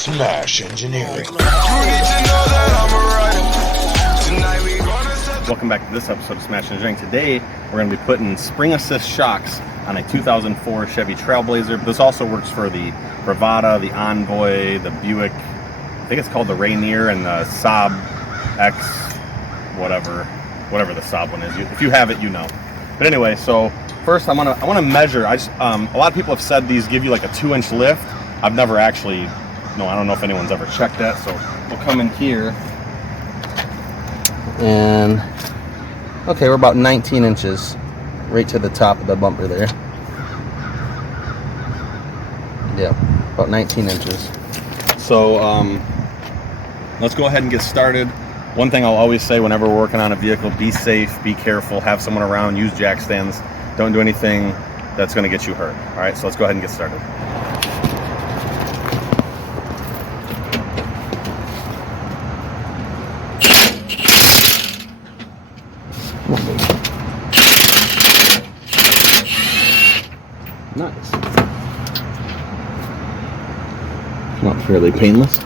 Smash Engineering. Welcome back to this episode of Smash Engineering. Today we're going to be putting spring assist shocks on a 2004 Chevy Trailblazer. This also works for the Bravada, the Envoy, the Buick. I think it's called the Rainier and the Saab X, whatever the Saab one is. If you have it, you know. But anyway, so first I want to measure. A lot of people have said these give you like a 2-inch lift. I've never actually. No, I don't know if anyone's ever checked that, so we'll come in here. And, okay, we're about 19 inches right to the top of the bumper there. Yeah, about 19 inches. So, let's go ahead and get started. One thing I'll always say whenever we're working on a vehicle, be safe, be careful, have someone around, use jack stands. Don't do anything that's going to get you hurt. All right, so let's go ahead and get started. Nice. Not fairly painless.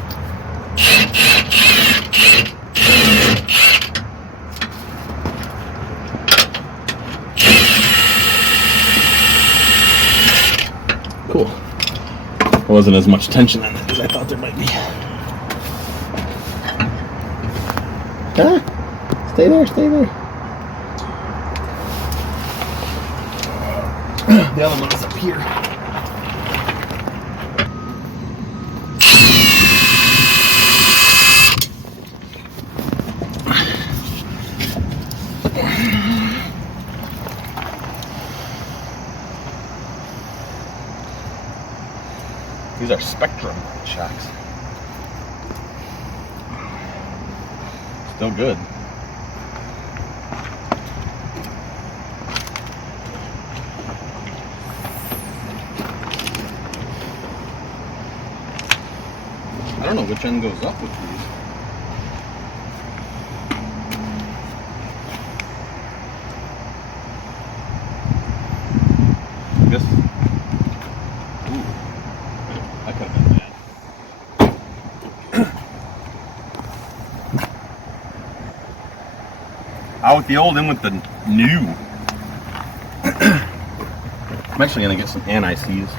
Cool. There wasn't as much tension on it as I thought there might be. Stay there, stay there. The other one is up here. These are Spectrum shocks. Still good. I don't know which end goes up with these. I guess. Ooh, that could have been bad. Out with the old, in with the new. I'm actually gonna get some anti-seize.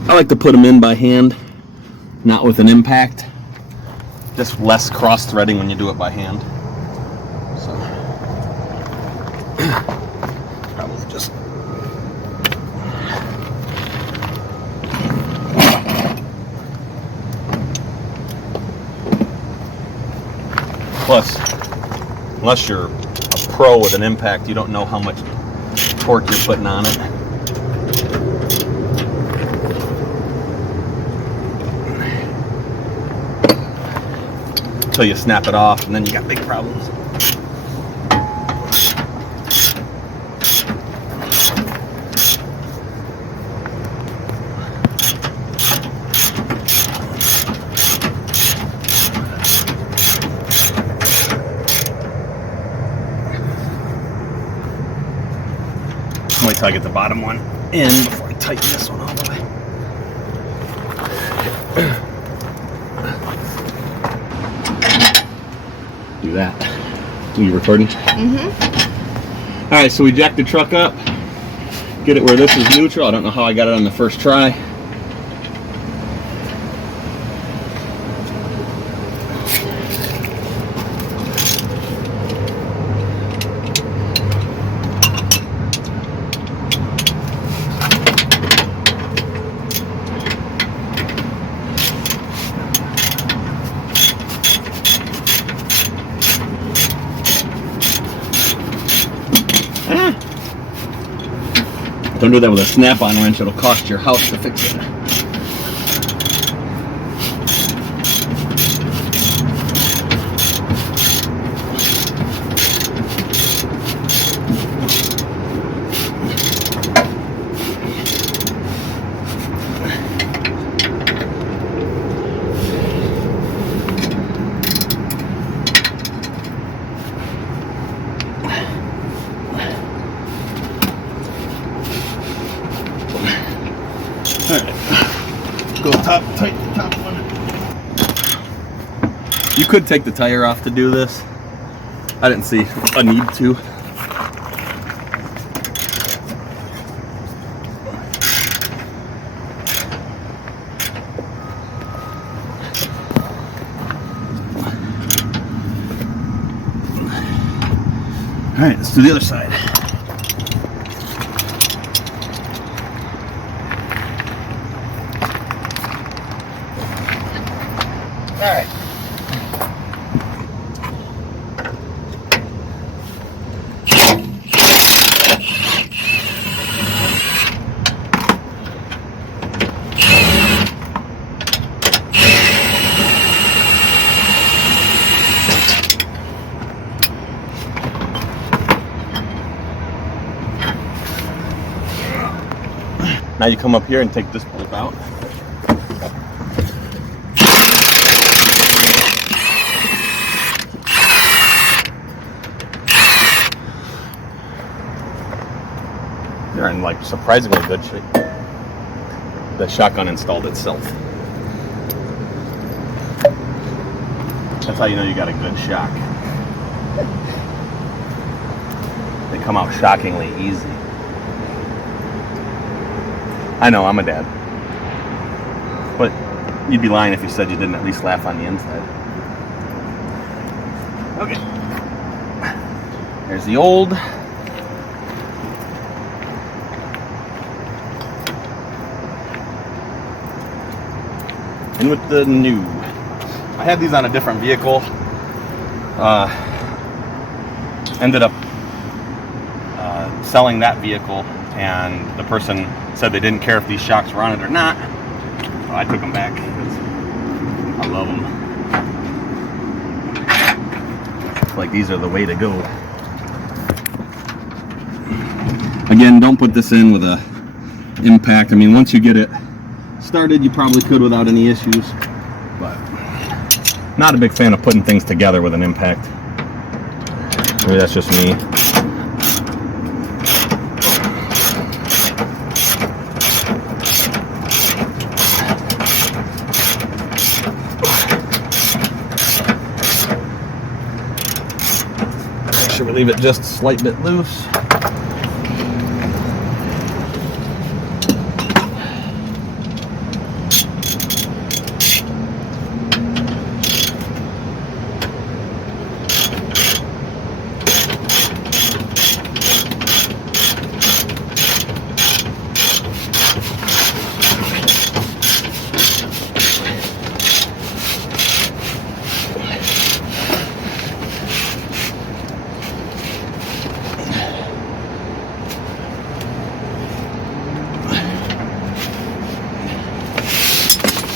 I like to put them in by hand, not with an impact. Just less cross-threading when you do it by hand. So, probably just. Plus, unless you're a pro with an impact, you don't know how much torque you're putting on it. Until you snap it off, and then you got big problems. Wait till I get the bottom one in before I tighten this one all the way. Do that. Are you recording? Mm-hmm. All right, so we jacked the truck up. Get it where this is neutral. I don't know how I got it on the first try. Don't do that with a snap-on wrench, it'll cost your house to fix it. tighten the top limit. You could take the tire off to do this. I didn't see a need to. All right, let's do the other side. All right. Now you come up here and take this bolt out. They're in like surprisingly good shape. The shotgun installed itself. That's how you know you got a good shock. They come out shockingly easy. I know, I'm a dad. But you'd be lying if you said you didn't at least laugh on the inside. Okay. There's the old. And with the new. I had these on a different vehicle. Ended up selling that vehicle, and the person said they didn't care if these shocks were on it or not. So I took them back because I love them. It's like these are the way to go. Again, don't put this in with a impact. I mean, once you get it started, you probably could without any issues, but not a big fan of putting things together with an impact. Maybe that's just me. Make sure we leave it just a slight bit loose.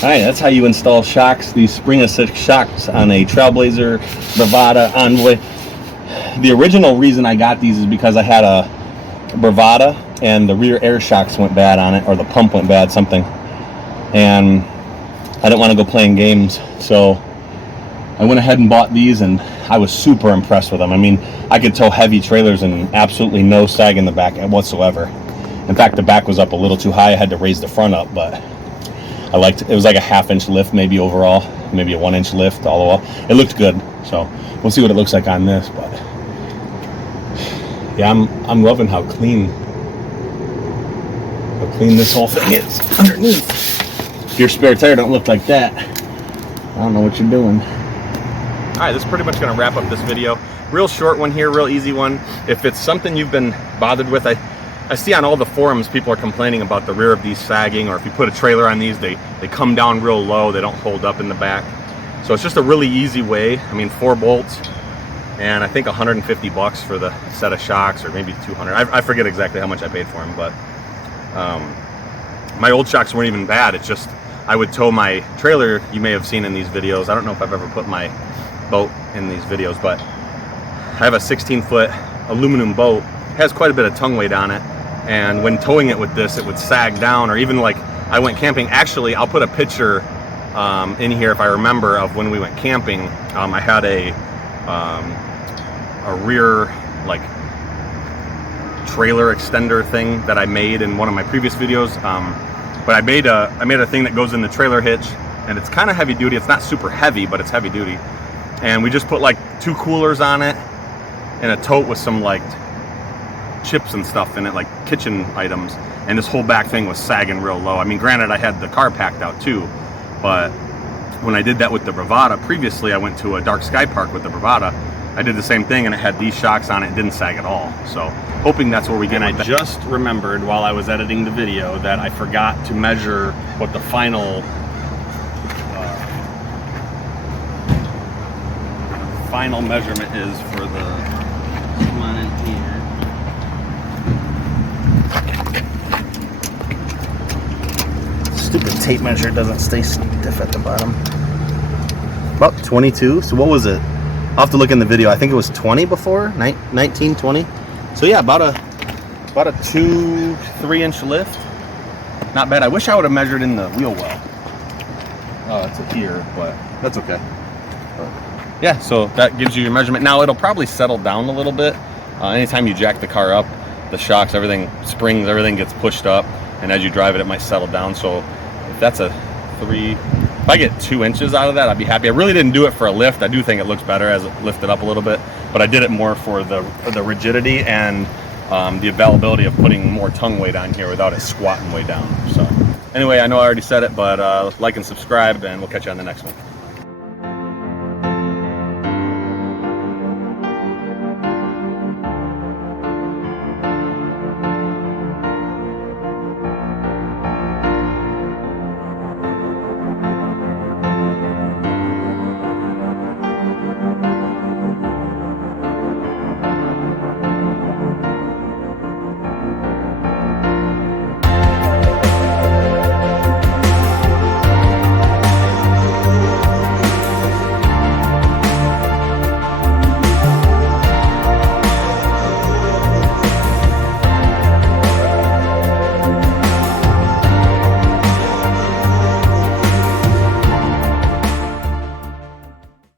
Alright, that's how you install shocks, these spring assist shocks on a Trailblazer, Bravada, Envoy. The original reason I got these is because I had a Bravada and the rear air shocks went bad on it, or the pump went bad, something. And I didn't want to go playing games, so I went ahead and bought these, and I was super impressed with them. I mean, I could tow heavy trailers and absolutely no sag in the back whatsoever. In fact, the back was up a little too high. I had to raise the front up, but I liked it. It was like a ½ inch lift maybe overall, maybe a 1 inch lift all the way. It looked good, so we'll see what it looks like on this. But yeah, I'm loving how clean this whole thing is underneath. If your spare tire don't look like that, I don't know what you're doing. All right, this is pretty much going to wrap up this video. Real short one here, real easy one. If it's something you've been bothered with, I see on all the forums people are complaining about the rear of these sagging, or if you put a trailer on these, they come down real low, they don't hold up in the back. So it's just a really easy way. I mean, 4 bolts, and I think 150 bucks for the set of shocks, or maybe 200. I forget exactly how much I paid for them, but my old shocks weren't even bad. It's just I would tow my trailer. You may have seen in these videos. I don't know if I've ever put my boat in these videos, but I have a 16-foot aluminum boat. It has quite a bit of tongue weight on it. And when towing it with this, it would sag down, or even like I went camping. Actually, I'll put a picture in here if I remember of when we went camping. I had a rear like trailer extender thing that I made in one of my previous videos. But I made a thing that goes in the trailer hitch, and it's kind of heavy duty. It's not super heavy, but it's heavy duty. And we just put like 2 coolers on it and a tote with some like chips and stuff in it, like kitchen items. And this whole back thing was sagging real low. I mean, granted, I had the car packed out too, but when I did that with the Bravada previously, I went to a dark sky park with the Bravada. I did the same thing, and it had these shocks on it. It didn't sag at all. So hoping that's where we get. And I just remembered while I was editing the video that I forgot to measure what the final measurement is for the. Come on in here. Stupid tape measure doesn't stay stiff at the bottom. About 22. So what was it? I'll have to look in the video. I think it was 20 before, 19, 20. So yeah, about a 2-3 inch lift. Not bad. I wish I would have measured in the wheel well. It's here, but that's okay. But yeah, so that gives you your measurement. Now it'll probably settle down a little bit. Anytime you jack the car up, the shocks, everything, springs, everything gets pushed up, and as you drive it, it might settle down. So if that's a 3, if I get 2 inches out of that, I'd be happy. I really didn't do it for a lift. I do think it looks better as it lifted up a little bit, but I did it more for the rigidity and the availability of putting more tongue weight on here without it squatting way down. So anyway, I know I already said it, but like and subscribe, and we'll catch you on the next one.